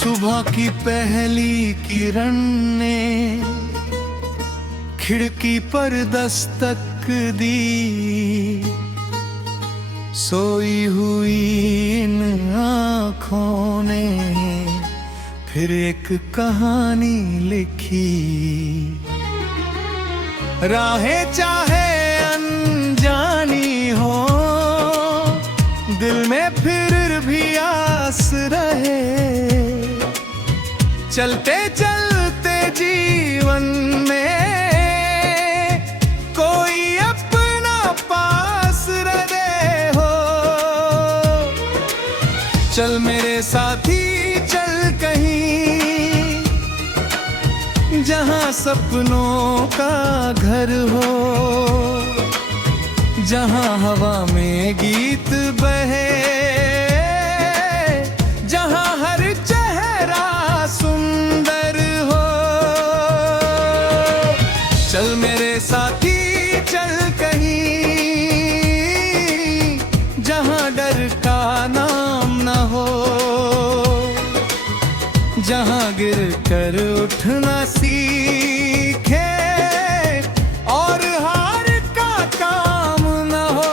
सुबह की पहली किरण ने खिड़की पर दस्तक दी, सोई हुई इन आँखों ने फिर एक कहानी लिखी। राहें चाहे अनजानी हो, दिल में फिर भी आस रहे। चलते चलते जीवन में कोई अपना पास रहे हो। चल मेरे साथी चल कहीं, जहां सपनों का घर हो, जहां हवा में गीत बहे, जहां हर चेहरा सुंदर हो। चल मेरे साथी चल कहीं, जहां डर का नाम न हो, जहां गिर कर उठना सीखे और हार का काम न हो।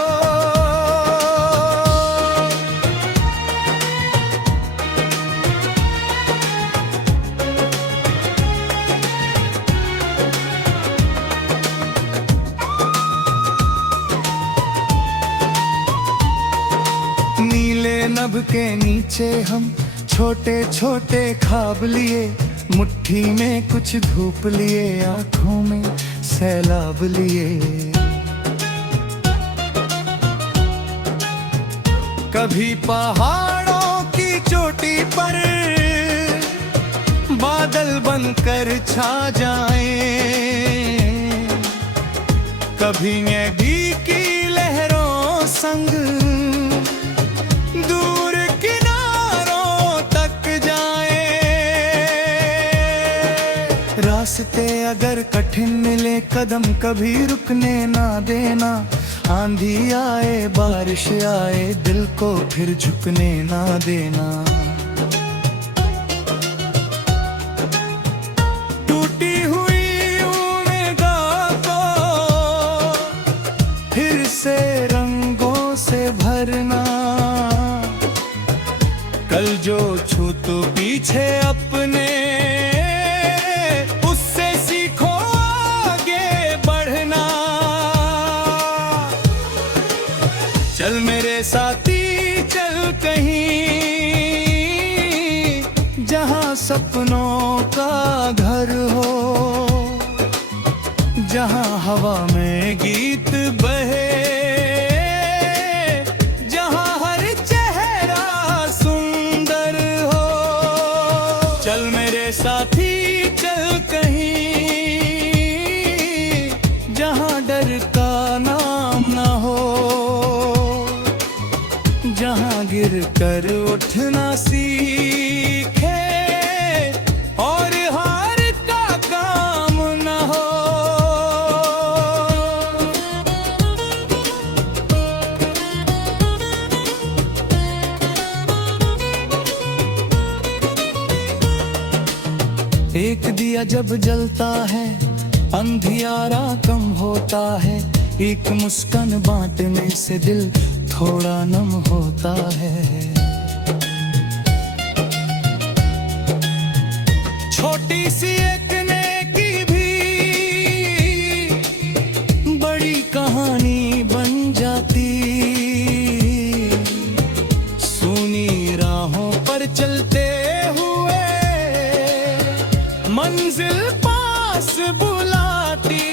नीले नभ के नीचे हम छोटे छोटे ख्वाब लिए, मुट्ठी में कुछ धूप लिए, आंखों में सैलाब लिए। कभी पहाड़ों की चोटी पर बादल बनकर छा जाएं, कभी नदी की लहरों संग दूर किनारों तक जाए। रास्ते अगर कठिन मिले कदम कभी रुकने ना देना, आंधी आए बारिश आए दिल को फिर झुकने ना देना। टूटी हुई उम्मीदों को फिर से रंगों से भरना, कल जो छू तो पीछे अपने, उससे सीखो आगे बढ़ना। चल मेरे साथी चल कहीं, जहां सपनों का घर हो, जहां हवा में गीत बहे, साथी चल कहीं, जहां डर का नाम न हो, जहां गिर कर उठना सीखे और हार का काम न हो। एक दिया जब जलता है अंधियारा कम होता है, एक मुस्कान बांटने से दिल थोड़ा नम होता है। छोटी सी एक नेकी भी बड़ी कहानी बन जाती, सूनी राहों पर चलते मंजिल पास बुलाती।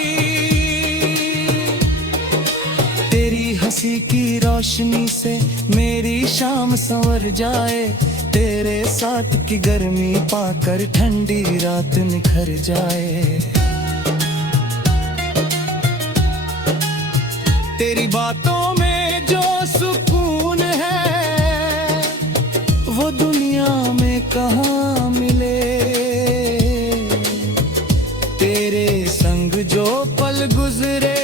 तेरी हंसी की रोशनी से मेरी शाम संवर जाए, तेरे साथ की गर्मी पाकर ठंडी रात निखर जाए। तेरी बातों में जो सुकून है वो दुनिया में कहाँ मिले। तेरे संग जो पल गुजरे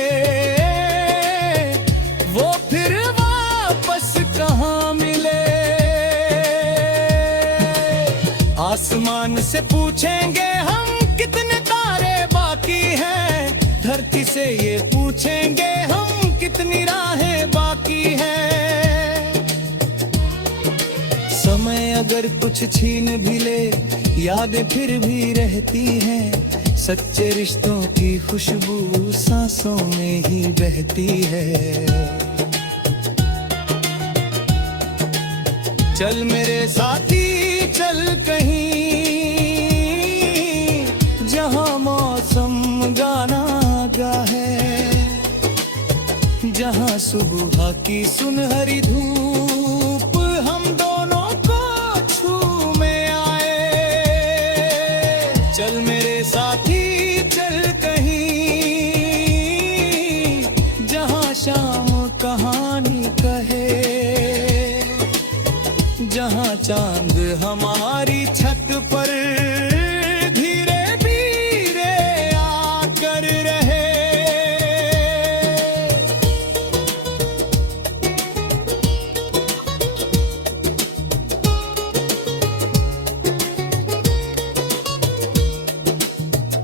वो फिर वापस कहाँ मिले। आस आसमान से पूछेंगे हम कितने तारे बाकी हैं, धरती से ये पूछेंगे हम कितनी राहें बाकी हैं। समय अगर कुछ छीन भी ले, यादें फिर भी रहती हैं, सच्चे रिश्तों की खुशबू सांसों में ही बहती है। चल मेरे साथी चल कहीं, जहां मौसम गाना गाहे, जहां सुबह की सुनहरी धूप हम दोनों को छू में आए। चल मेरे साथी चल कहीं, जहां शाम कहानी कहे, जहां चांद हमारी छत पर धीरे धीरे आकर रहे।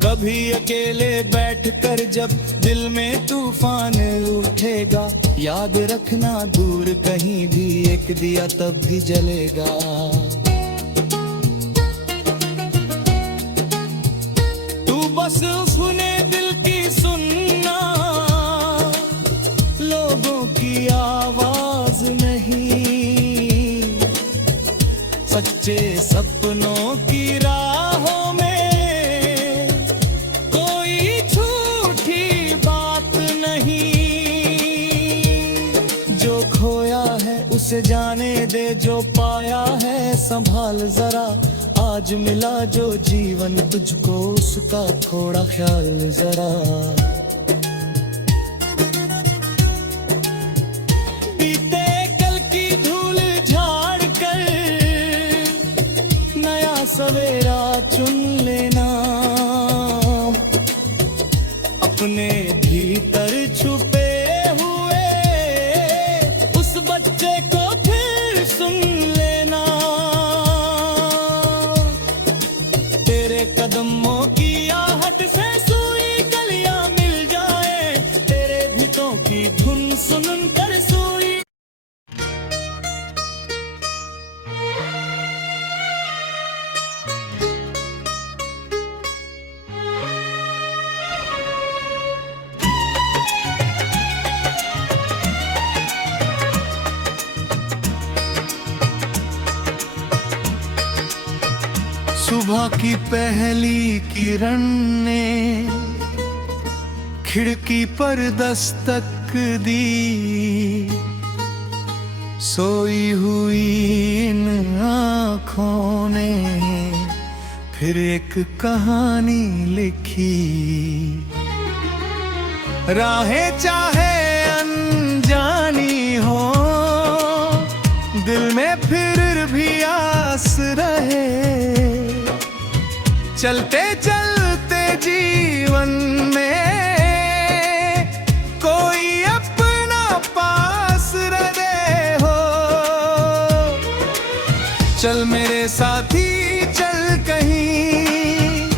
कभी अकेले बैठकर जब दिल में तूफान उठेगा, याद रखना दूर कहीं भी एक दिया तब भी जलेगा। तू बस सुने दिल की सुनना, लोगों की आवाज नहीं, सच्चे सपनों की राहों में उसे जाने दे, जो पाया है संभाल जरा, आज मिला जो जीवन तुझको उसका थोड़ा ख्याल जरा। बीते कल की धूल झाड़ कर नया सवेरा चुन लेना, अपने भीतर छुपे बच्चे को फिर सुन लेना। तेरे कदमों की आहट से सुई कलियां मिल जाए, तेरे गीतों की धुन सुन कर सोई। सुबह की पहली किरण ने खिड़की पर दस्तक दी, सोई हुई इन आँखों ने फिर एक कहानी लिखी। राहें चाहे अनजानी हो, दिल में फिर भी आस रहे, चलते चलते जीवन में कोई अपना पास रहे हो। चल मेरे साथी चल कहीं,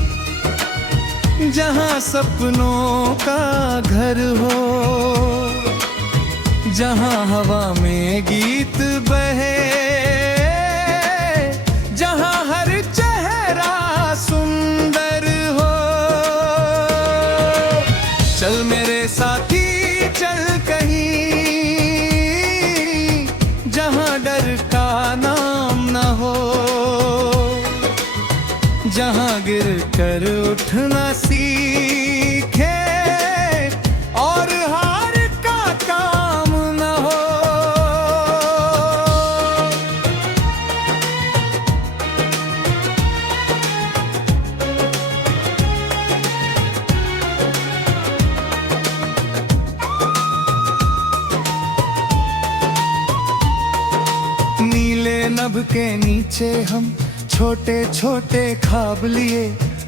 जहां सपनों का घर हो, जहां हवा में गीत बहे, जहां हर चेहरा सुंदर हो। चल मेरे साथी चल कहीं, जहां डर का नाम न हो, जहां गिर कर उठना सीखे और हार का काम न हो। नीले नभ के नीचे हम छोटे छोटे ख्वाब लिए,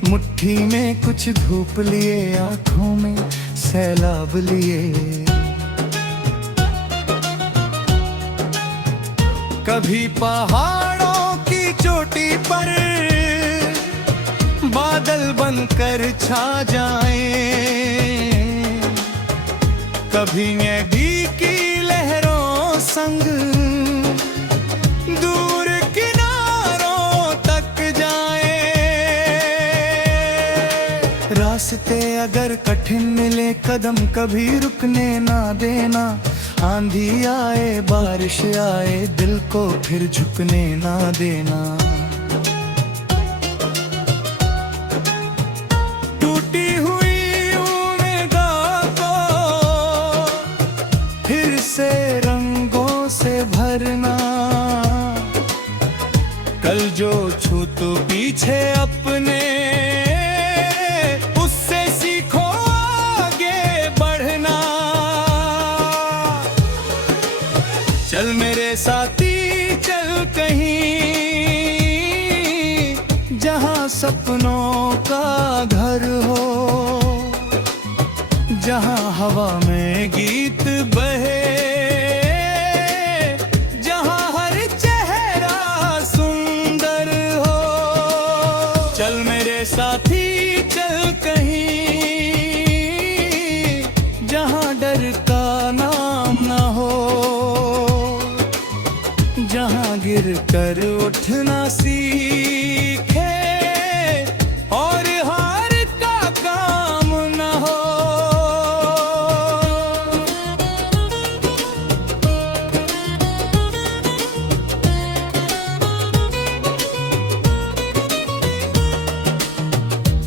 मुट्ठी में कुछ धूप लिए, आंखों में सैलाब लिए। कभी पहाड़ों की चोटी पर बादल बनकर छा जाएं, कभी नदी की लहरों संग दूर किनारों तक जाए। रास्ते अगर कठिन मिले कदम कभी रुकने ना देना, आंधी आए बारिश आए दिल को फिर झुकने ना देना। टूटी हुई उम्मीदों को फिर से रंगों से भरना, कल जो छू तो पीछे अपने उससे सीखो आगे बढ़ना। चल मेरे साथी चल कहीं जहां सपनों का घर हो, जहां हवा में गीत बहे, जहां हर चेहरा सुंदर हो। चल मेरे साथी चल कहीं जहां डर का नाम ना हो, जहां गिर कर उठना सीखे और हार का काम न हो।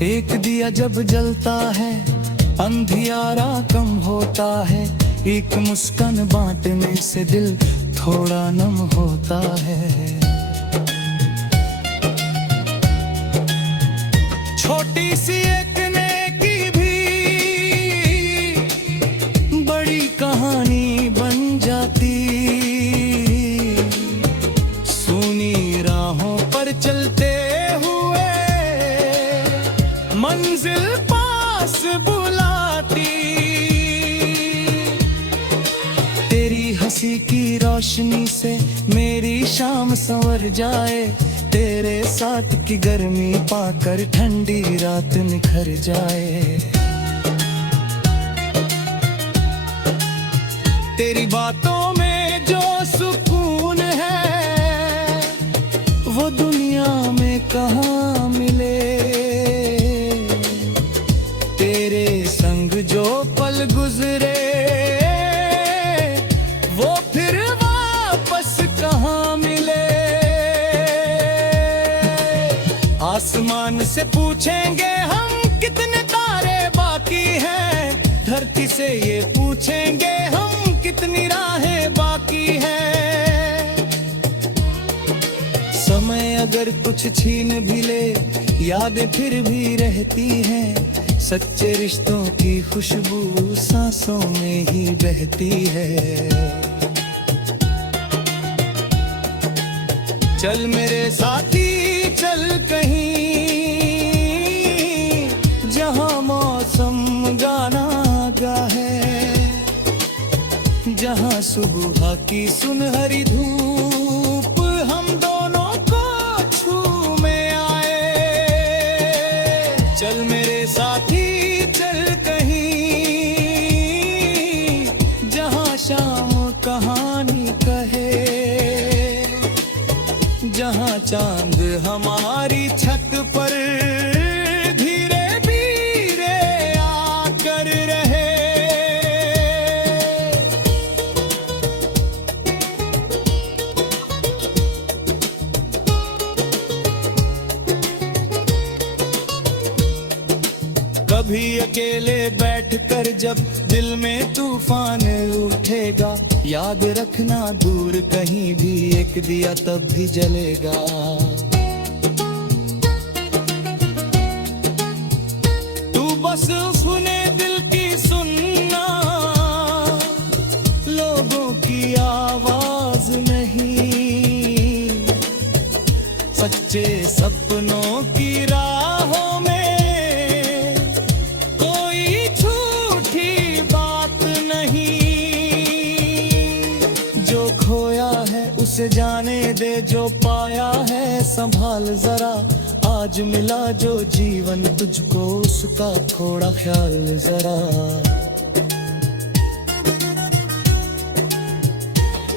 एक दिया जब जलता है अंधियारा कम होता है, एक मुस्कान बांटने से दिल थोड़ा नम होता है। छोटी सी एक नेकी भी बड़ी कहानी बन जाती, सूनी राहों पर चलते हुए मंजिल पास बुलाती। तेरी हंसी की रोशनी से मेरी शाम संवर जाए, तेरे साथ की गर्मी पाकर ठंडी रात निखर जाए। तेरी बातों में जो सुकून है वो दुनिया में कहाँ मिले, तेरे संग जो पल गुजरे वो फिर वापस कहाँ मिले। आसमान से पूछेंगे हम कितने तारे बाकी हैं, धरती से ये पूछेंगे हम कितनी राहें बाकी हैं। समय अगर कुछ छीन भी ले यादें फिर भी रहती हैं, सच्चे रिश्तों की खुशबू सांसों में ही बहती है। चल मेरे साथी चल कहीं जहां मौसम गाना गाहे, जहां सुबह की सुनहरी धूप हम दोनों को छू में आए। चल मेरे साथी चल कहीं जहां शाम कहानी कहे, जहां चांद हमारी छत पर धीरे धीरे आकर रहे। कभी अकेले बैठकर जब दिल में तूफान उठेगा, याद रखना दूर कहीं भी एक दिया तब भी जलेगा। तू बस सुने दिल की सुनना, लोगों की आवाज नहीं, सच्चे सपनों की राहों में उसे जाने दे, जो पाया है संभाल जरा, आज मिला जो जीवन तुझको, उसका थोड़ा ख्याल जरा।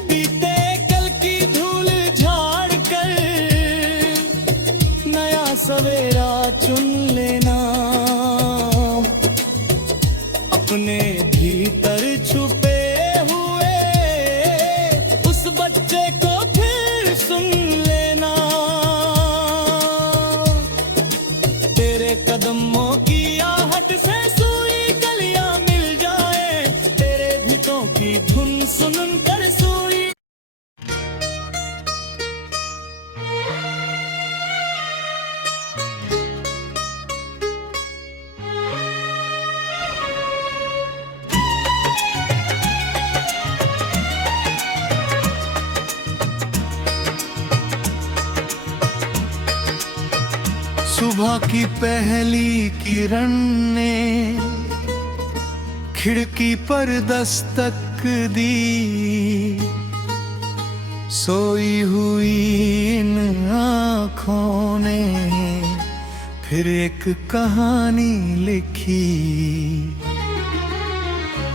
बीते कल की धूल झाड़ कर नया सवेरा चुन लेना। अपने भीतर छुपे हुए उस बच्चे को फिर सुन लेना। तेरे कदमों की आहट से सुई कलियां मिल जाए, तेरे गीतों की धुन सुन कर सुई। सुबह की पहली किरण ने खिड़की पर दस्तक दी। सोई हुई इन आँखों ने फिर एक कहानी लिखी।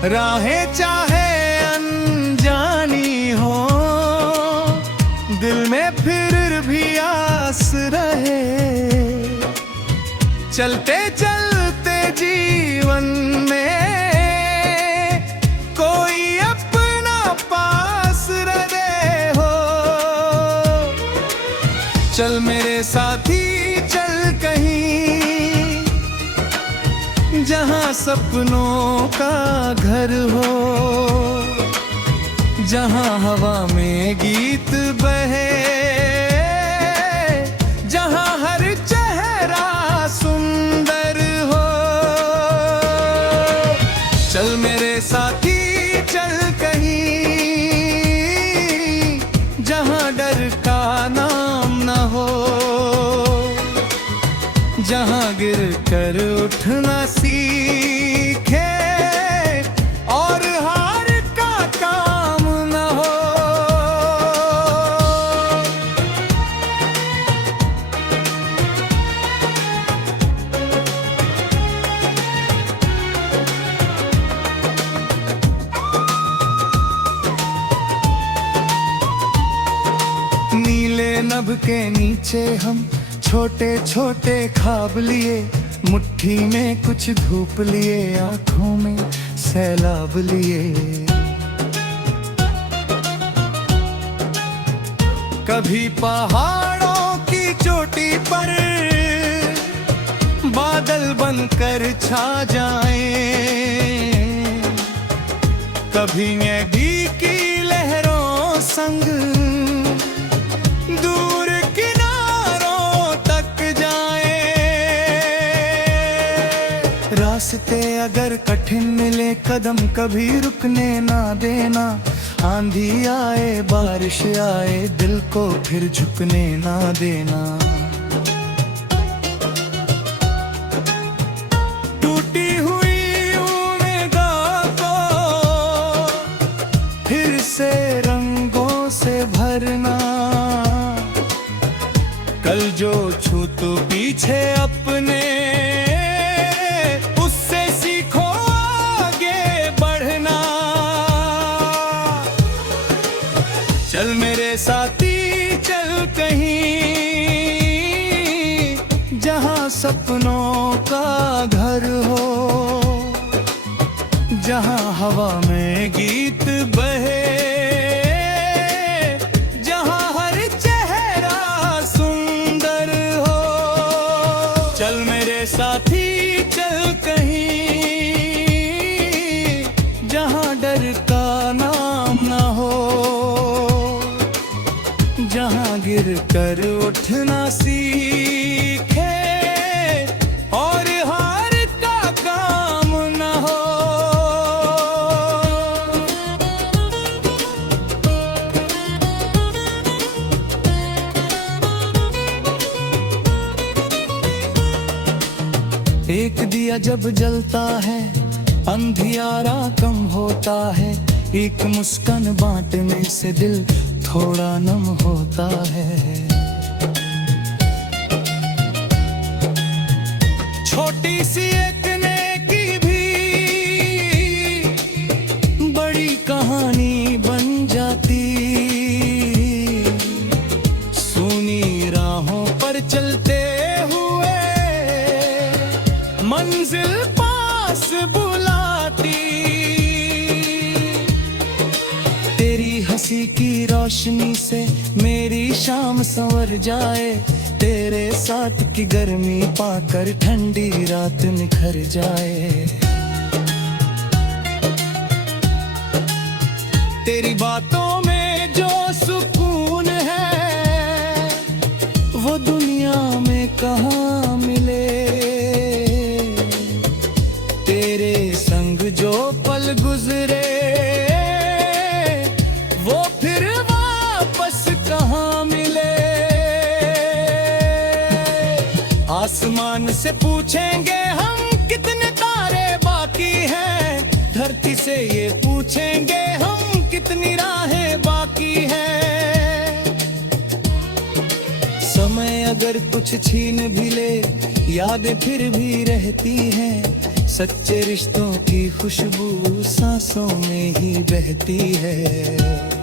राहें चाहे अनजानी हो, दिल में फिर भी आस रहे। चलते चलते जीवन में कोई अपना पास रहे हो। चल मेरे साथी चल कहीं, जहां सपनों का घर हो, जहां हवा में गीत बहे, जहां हर चेहरा सुंदर हो। चल मेरे साथी चल कहीं, जहां डर का नाम न हो, जहां गिर कर उठना सीखे और हार का काम न हो। नीले नभ के नीचे हम छोटे छोटे ख्वाब लिए, मुट्ठी में कुछ धूप लिए, आंखों में सैलाब लिए। कभी पहाड़ों की चोटी पर बादल बनकर छा जाएं, कभी नदी की लहरों संग दूर किनारों तक जाएं। रास्ते अगर कठिन मिले कदम कभी रुकने ना देना। आंधी आए बारिश आए दिल को फिर झुकने ना देना। टूटी हुई उम्मीदों को फिर से रंगों से भरना। कल जो छू तो पीछे अपने, उससे सीखो आगे बढ़ना। चल मेरे साथी चल कहीं, जहां सपनों का घर हो, जहां हवा में गीत बहे, जहां हर चेहरा सुंदर हो। चल मेरे साथी चल कहीं, जहां डर का नाम न हो, जहां गिर कर उठना सीखे और हार का काम न हो। एक दिया जब जलता है अंधियारा कम होता है। एक मुस्कान बांटने से दिल थोड़ा नम होता है। छोटी सी एक नेकी भी बड़ी कहानी बन जाती। सुनी राहों पर चलते हुए मंजिल पास बुलाती। तेरी हंसी की रोशनी से मेरी शाम संवर जाए, तेरे साथ की गर्मी पाकर ठंडी रात निखर जाए। तेरी बातों में जो सुकून है वो दुनिया में कहाँ मिले। तेरे संग जो पल गुजरे वो फिर वापस कहाँ मिले। आसमान से पूछेंगे हम कितने तारे बाकी हैं, धरती से ये पूछेंगे हम कितनी राहें बाकी हैं। समय अगर कुछ छीन भी ले यादें फिर भी रहती हैं, सच्चे रिश्तों की खुशबू सांसों में ही बहती है।